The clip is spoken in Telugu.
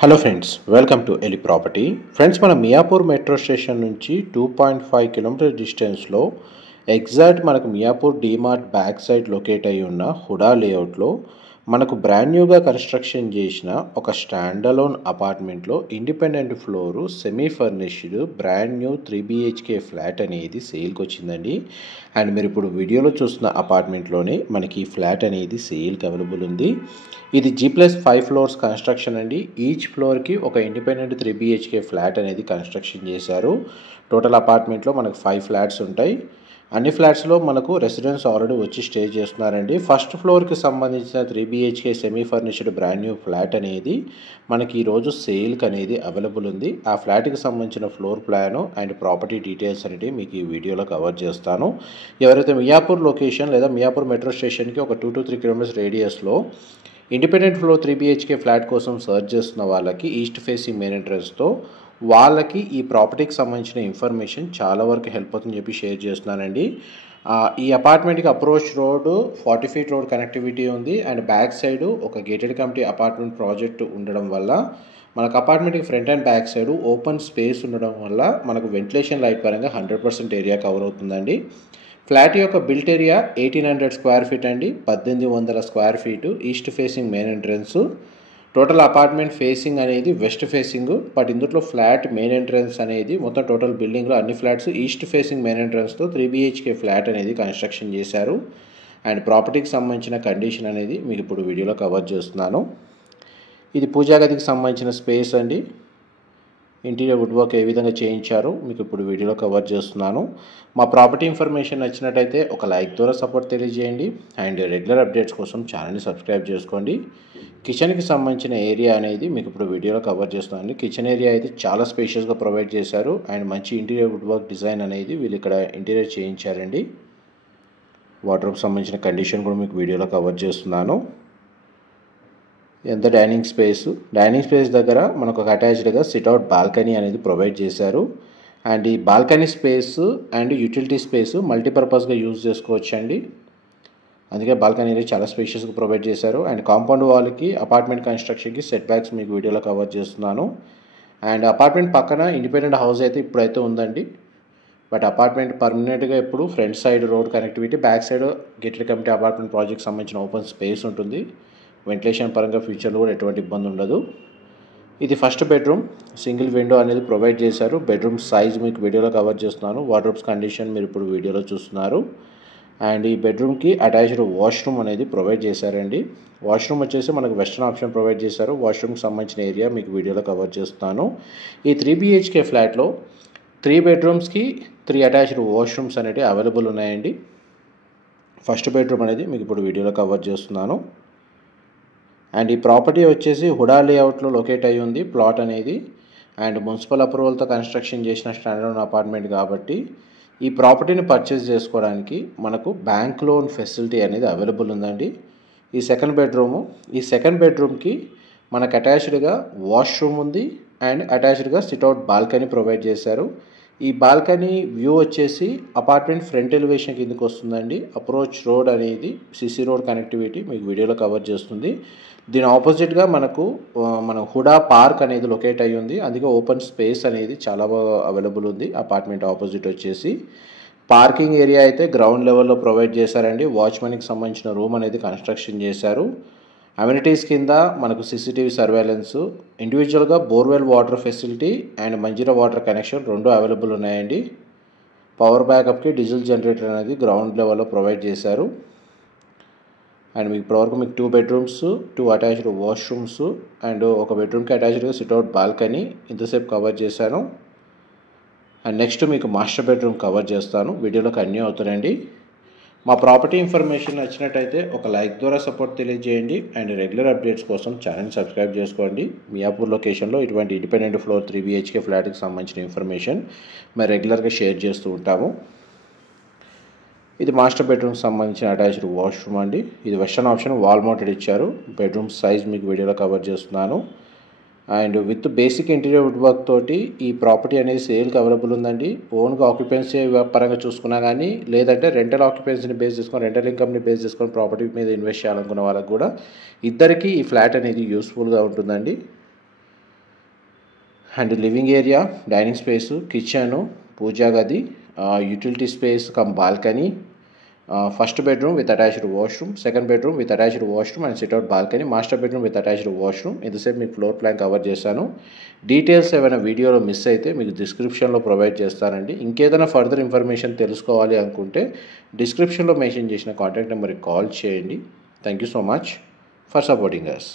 హలో ఫ్రెండ్స్, వెల్కమ్ టు ఎలి ప్రాపర్టీ. ఫ్రెండ్స్, మన మియాపూర్ మెట్రో స్టేషన్ నుంచి 2.5 కిలోమీటర్ డిస్టెన్స్లో ఎగ్జాక్ట్ మనకు Miyapur DMart back side locate అయి ఉన్న హుడా లేఅవుట్లో మనకు బ్రాండ్ న్యూగా కన్స్ట్రక్షన్ చేసిన ఒక స్టాండ్ అలోన్ అపార్ట్మెంట్లో independent floor semi furnished brand new 3 BHK flat అనేది సేల్కి వచ్చిందండి. అండ్ మీరు ఇప్పుడు వీడియోలో చూస్తున్న అపార్ట్మెంట్లోనే మనకి ఈ ఫ్లాట్ అనేది సేల్కి అవైలబుల్ ఉంది. ఇది G+5 ఫ్లోర్స్ కన్స్ట్రక్షన్ అండి. ఈచ్ ఫ్లోర్కి ఒక ఇండిపెండెంట్ 3 BHK ఫ్లాట్ అనేది కన్స్ట్రక్షన్ చేశారు. టోటల్ అపార్ట్మెంట్లో మనకు 5 ఫ్లాట్స్ ఉంటాయి. అన్ని ఫ్లాట్స్లో మనకు రెసిడెంట్స్ ఆల్రెడీ వచ్చి స్టే చేస్తున్నారండి. ఫస్ట్ ఫ్లోర్కి సంబంధించిన 3 BHK semi furnished brand new flat అనేది మనకి ఈరోజు సేల్కి అనేది అవైలబుల్ ఉంది. ఆ ఫ్లాట్కి సంబంధించిన floor plan and property details అనేది మీకు ఈ వీడియోలో కవర్ చేస్తాను. ఎవరైతే మియాపూర్ లొకేషన్ లేదా మియాపూర్ మెట్రో స్టేషన్కి ఒక 2 to 3 కిలోమీటర్స్ రేడియస్లో ఇండిపెండెంట్ ఫ్లోర్ 3 BHK ఫ్లాట్ కోసం సర్చ్ చేస్తున్న వాళ్ళకి ఈస్ట్ ఫేసింగ్ మెయిన్ ఎంట్రన్స్తో వాళ్ళకి ఈ ప్రాపర్టీకి సంబంధించిన ఇన్ఫర్మేషన్ చాలా వరకు హెల్ప్ అవుతుందని చెప్పి షేర్ చేస్తున్నానండి. ఈ అపార్ట్మెంట్కి approach road 40 feet road connectivity ఉంది. అండ్ బ్యాక్ సైడ్ ఒక గేటెడ్ కమిటీ అపార్ట్మెంట్ ప్రాజెక్ట్ ఉండడం వల్ల మనకు అపార్ట్మెంట్కి front and back side open space ఉండడం వల్ల మనకు వెంటిలేషన్ లైట్ పరంగా 100% ఏరియా కవర్ అవుతుందండి. ఫ్లాట్ యొక్క బిల్ట్ ఏరియా 1800 స్క్వేర్ ఫీట్ అండి, 1800 square feet. East facing main entrance. Total apartment facing అనేది వెస్ట్ ఫేసింగ్. బట్ ఇందులో ఫ్లాట్ మెయిన్ ఎంట్రన్స్ అనేది మొత్తం టోటల్ బిల్డింగ్లో అన్ని ఫ్లాట్స్ ఈస్ట్ ఫేసింగ్ మెయిన్ ఎంట్రన్స్తో 3 BHK ఫ్లాట్ అనేది కన్స్ట్రక్షన్ చేశారు. అండ్ ప్రాపర్టీకి సంబంధించిన కండిషన్ అనేది మీకు ఇప్పుడు వీడియోలో కవర్ చేస్తున్నాను. ఇది పూజా గదికి సంబంధించిన స్పేస్ అండి. ఇంటీరియర్ వుడ్ వర్క్ ఏ విధంగా చేయించారో మీకు ఇప్పుడు వీడియోలో కవర్ చేస్తున్నాను. మా ప్రాపర్టీ ఇన్ఫర్మేషన్ నచ్చినట్టయితే ఒక లైక్ ద్వారా సపోర్ట్ తెలియజేయండి. అండ్ రెగ్యులర్ అప్డేట్స్ కోసం ఛానల్ని సబ్స్క్రైబ్ చేసుకోండి. కిచెన్కి సంబంధించిన ఏరియా అనేది మీకు ఇప్పుడు వీడియోలో కవర్ చేస్తున్నాను. కిచెన్ ఏరియా అయితే చాలా స్పేషియస్గా ప్రొవైడ్ చేశారు. అండ్ మంచి ఇంటీరియర్ వుడ్ వర్క్ డిజైన్ అనేది వీళ్ళు ఇక్కడ ఇంటీరియర్ చేయించారండి. వార్డ్రోబ్కి సంబంధించిన కండిషన్ కూడా మీకు వీడియోలో కవర్ చేస్తున్నాను. ఎంత డైనింగ్ స్పేస్ దగ్గర మనకు ఒక అటాచ్డ్గా సిట్అవుట్ బాల్కనీ అనేది ప్రొవైడ్ చేశారు. అండ్ ఈ balcony space and utility space మల్టీపర్పస్గా యూజ్ చేసుకోవచ్చు అండి. అందుకే బాల్కనీ అనేది చాలా స్పేషియస్గా ప్రొవైడ్ చేశారు. అండ్ కాంపౌండ్ వాళ్ళకి అపార్ట్మెంట్ కన్స్ట్రక్షన్కి సెట్ బ్యాక్స్ మీకు వీడియోలో కవర్ చేస్తున్నాను. అండ్ అపార్ట్మెంట్ పక్కన ఇండిపెండెంట్ హౌస్ అయితే ఇప్పుడైతే ఉందండి. బట్ అపార్ట్మెంట్ పర్మనెంట్గా ఇప్పుడు front side road connectivity, back side gated community apartment project సంబంధించిన ఓపెన్ స్పేస్ ఉంటుంది. వెంటిలేషన్ పరంగా ఫ్యూచర్లో కూడా ఎటువంటి ఇబ్బంది ఉండదు. ఇది ఫస్ట్ బెడ్రూమ్. సింగిల్ విండో అనేది ప్రొవైడ్ చేశారు. బెడ్రూమ్ సైజ్ మీకు వీడియోలో కవర్ చేస్తున్నాను. వార్డ్రోబ్స్ కండిషన్ మీరు ఇప్పుడు వీడియోలో చూస్తున్నారు. అండ్ ఈ బెడ్రూమ్కి అటాచ్డ్ వాష్రూమ్ అనేది ప్రొవైడ్ చేశారండి. వాష్రూమ్ వచ్చేసి మనకు వెస్టర్న్ ఆప్షన్ ప్రొవైడ్ చేశారు. వాష్రూమ్కి సంబంధించిన ఏరియా మీకు వీడియోలో కవర్ చేస్తాను. ఈ 3 BHK ఫ్లాట్లో 3 బెడ్రూమ్స్కి 3 అటాచ్డ్ వాష్రూమ్స్ అనేవి అవైలబుల్ ఉన్నాయండి. ఫస్ట్ బెడ్రూమ్ అనేది మీకు ఇప్పుడు వీడియోలో కవర్ చేస్తున్నాను. అండ్ ఈ ప్రాపర్టీ వచ్చేసి హుడా లేఅవుట్లో లొకేట్ అయ్యి ఉంది ప్లాట్ అనేది. అండ్ మున్సిపల్ అప్రూవల్తో కన్స్ట్రక్షన్ చేసిన స్టాండర్డ్ అపార్ట్మెంట్ కాబట్టి ఈ ప్రాపర్టీని పర్చేస్ చేసుకోవడానికి మనకు బ్యాంక్ లోన్ ఫెసిలిటీ అనేది అవైలబుల్ ఉందండి. ఈ సెకండ్ బెడ్రూమ్కి మనకు అటాచ్డ్గా వాష్రూమ్ ఉంది. అండ్ అటాచ్డ్గా సిట్అవుట్ బాల్కనీ ప్రొవైడ్ చేశారు. ఈ బాల్కనీ వ్యూ వచ్చేసి అపార్ట్మెంట్ ఫ్రంట్ ఎలివేషన్ కిందకి వస్తుందండి. అప్రోచ్ రోడ్ అనేది సిసి రోడ్ కనెక్టివిటీ మీకు వీడియోలో కవర్ చేస్తుంది. దీని ఆపోజిట్గా మన హుడా పార్క్ అనేది లొకేట్ అయ్యి ఉంది. అందుకే ఓపెన్ స్పేస్ అనేది చాలా బాగా అవైలబుల్ ఉంది. అపార్ట్మెంట్ ఆపోజిట్ వచ్చేసి పార్కింగ్ ఏరియా అయితే గ్రౌండ్ లెవెల్లో ప్రొవైడ్ చేశారండి. వాచ్మెన్కి సంబంధించిన రూమ్ అనేది కన్స్ట్రక్షన్ చేశారు. అమ్యూనిటీస్ కింద మనకు CCTV సర్వేలెన్స్, ఇండివిజువల్గా borewell water facility and Manjira water connection రెండు అవైలబుల్ ఉన్నాయండి. పవర్ బ్యాకప్కి డీజిల్ జనరేటర్ అనేది గ్రౌండ్ లెవెల్లో ప్రొవైడ్ చేశారు. అండ్ మీకు ఇప్పటివరకు మీకు 2 బెడ్రూమ్స్, 2 అటాచ్డ్ వాష్రూమ్స్ అండ్ ఒక బెడ్రూమ్కి అటాచ్డ్గా సిట్అవుట్ బాల్కనీ ఇంతసేపు కవర్ చేశాను. అండ్ నెక్స్ట్ మీకు మాస్టర్ బెడ్రూమ్ కవర్ చేస్తాను. వీడియోలో కంటిన్యూ అవుతారండి. మా ప్రాపర్టీ ఇన్ఫర్మేషన్ నచ్చినట్టయితే ఒక లైక్ ద్వారా సపోర్ట్ తెలియజేయండి. అండ్ రెగ్యులర్ అప్డేట్స్ కోసం ఛానల్ సబ్స్క్రైబ్ చేసుకోండి. మియాపూర్ లొకేషన్లో ఇటువంటి ఇండిపెండెంట్ ఫ్లోర్ 3 BHK ఫ్లాట్కి సంబంధించిన ఇన్ఫర్మేషన్ మేము రెగ్యులర్గా షేర్ చేస్తూ ఉంటాము. ఇది మాస్టర్ బెడ్రూమ్కి సంబంధించిన అటాచ్డ్ వాష్రూమ్ అండి. ఇది వెస్టర్న్ ఆప్షన్ వాల్ మౌంటెడ్ ఇచ్చారు. బెడ్రూమ్ సైజ్ మీకు వీడియోలో కవర్ చేస్తున్నాను. And with basic interior wood work తోటి ఈ ప్రాపర్టీ అనేది సేల్కి అవైలబుల్ ఉందండి. ఓన్గా ఆక్యుపెన్సీ పరంగా చూసుకున్నా కానీ, లేదంటే రెంటల్ ఆక్యుపెన్సీని బేస్ చేసుకొని, రెంటల్ ఇన్కమ్ని బేస్ చేసుకొని ప్రాపర్టీ మీద ఇన్వెస్ట్ చేయాలనుకున్న వాళ్ళకి కూడా ఇద్దరికీ ఈ ఫ్లాట్ అనేది యూస్ఫుల్గా ఉంటుందండి. And living area, dining space, kitchen, puja గది, utility space cum balcony, first bedroom with attached washroom, second bedroom with attached washroom and sit out balcony, master bedroom with attached washroom. ఇంతసేపు మీకు ఫ్లోర్ ప్లాన్ కవర్ చేశాను. డీటెయిల్స్ ఏమైనా వీడియోలో మిస్ అయితే మీకు డిస్క్రిప్షన్లో ప్రొవైడ్ చేస్తానండి. ఇంకేదైనా ఫర్దర్ ఇన్ఫర్మేషన్ తెలుసుకోవాలి అనుకుంటే డిస్క్రిప్షన్లో మెన్షన్ చేసిన కాంటాక్ట్ నెంబర్కి కాల్ చేయండి. Thank you so much for supporting us.